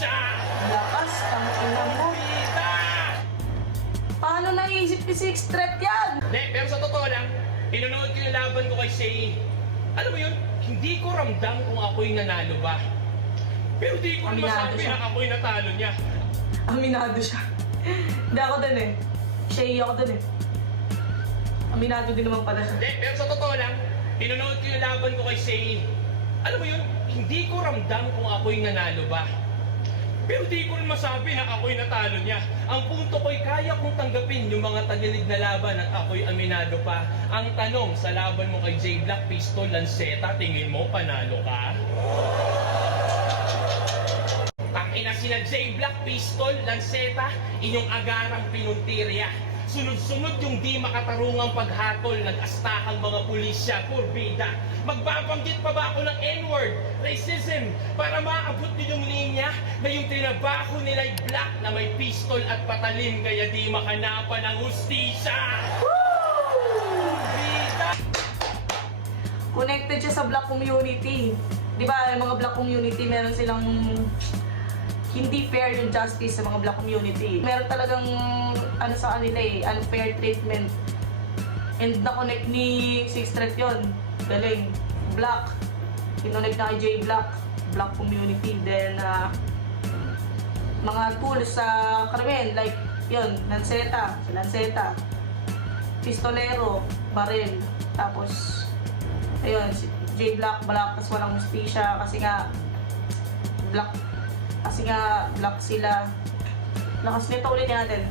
hustisya! Lakas, ang ina mo. Bida! Paano naisip ni Six Threat yan? Hindi, pero sa totoo lang, pinanood ko yung laban ko kay Shay. Alam mo yun, hindi ko ramdam kung ako'y nanalo ba. Pero di ko rin Aminado masabi siya. na ako'y natalo niya. Aminado siya. Hindi ako dun eh. Shay ako dun eh. Aminado din naman pala siya. Hindi, pero sa totoo lang, pinanood ko yung laban ko kay Shay. Alam mo yun, hindi ko ramdam kung ako'y nanalo ba. Pero di ko rin masabi na ako'y natalo niya. Ang punto ko'y kaya kong tanggapin yung mga tagilid na laban at ako'y aminado pa. Ang tanong, sa laban mo kay J Black, Pistol, Lanceta, tingin mo panalo ka? Tangina sila J Black, Pistol, Lanceta, inyong agarang pinuntirya. Sunod-sunod yung di makatarungang paghatol, nag-astakang mga pulisya, kurbida. Magbabanggit pa ba ako ng N-word, racism, para maabot niyo yung linya na yung trinabaho nila'y black na may pistol at patalim kaya di makanapan ng hustisya? Kurbida! Connected siya sa black community. Di ba, yung mga black community, meron silang hindi fair yung justice sa mga black community. Meron talagang ano sa kanila eh, unfair treatment. And na-connect ni Six Threat yun. Galing. Black. Kinonnect na kay J Black. Black community. Then, mga tools sa krimen, like yun, Lanceta. Si Lanceta. Pistolero. Baril. Tapos, ayun, si J Black, Black, tas walang hustisya kasi nga, Black sila. Lakas nito ulit natin.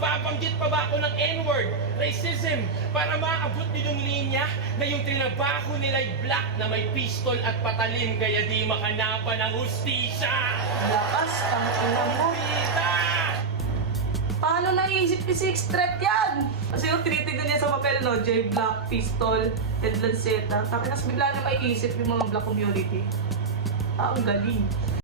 Babanggit pa ba ako ng N-word, racism, para maabot niyo yung linya na yung trinabaho nila'y black na may pistol at patalim kaya di makanapan ng hustisya? Lakas, ang ina mo. Bida! Paano naisip ni Six Threat yan? Kasi yung tinitignan niya sa papel, no? J Black, Pistol, Ted Lanceta. Tapos bigla na maiisip yung mga black community. Ang galing.